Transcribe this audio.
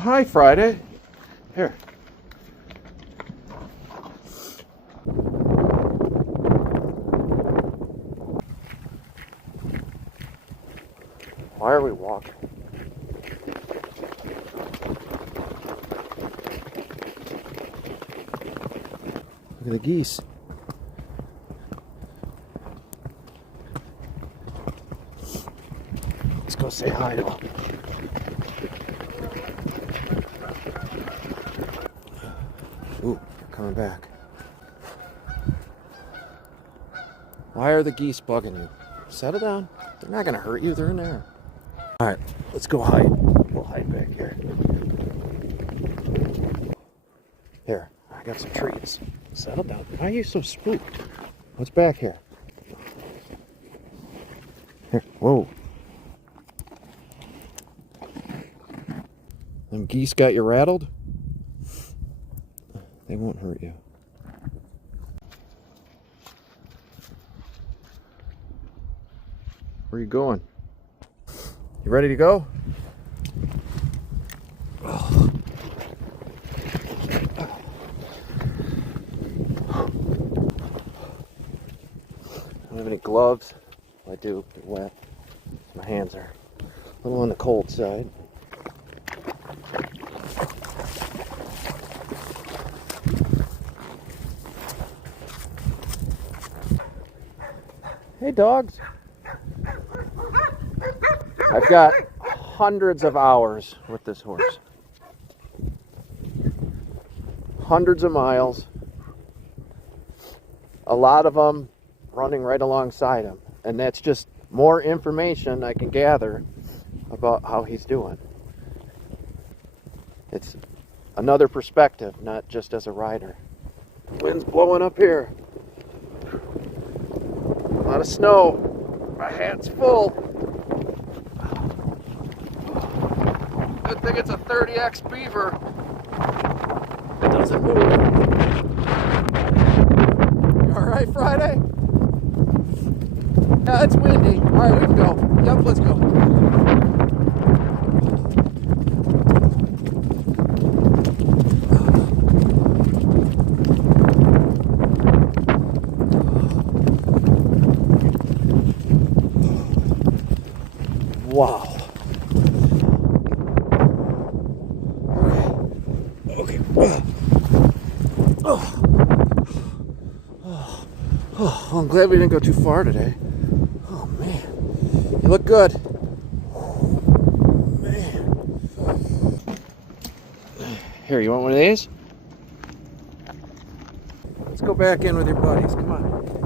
hi, Friday. Here. Why are we walking? Look at the geese. Let's go say hi to them. Ooh, they're coming back. Why are the geese bugging you? Settle down. They're not going to hurt you. They're in there. All right, let's go hide. We'll hide back here. Here, I got some treats. Settle down. Why are you so spooked? What's back here? Here, whoa. Them geese got you rattled? They won't hurt you. Where are you going? You ready to go? Oh. I don't have any gloves. Well, I do, they're wet. My hands are a little on the cold side. Hey, dogs. I've got hundreds of hours with this horse. Hundreds of miles. A lot of them running right alongside him. And that's just more information I can gather about how he's doing. It's another perspective, not just as a rider. Wind's blowing up here. A lot of snow. My hat's full. Good thing it's a 30X Beaver. It doesn't move. You alright, Friday? Yeah, it's windy. Alright, we can go. Yep, let's go. Wow. Okay. Oh, I'm glad we didn't go too far today. Oh, man. You look good. Man. Here, you want one of these? Let's go back in with your buddies. Come on.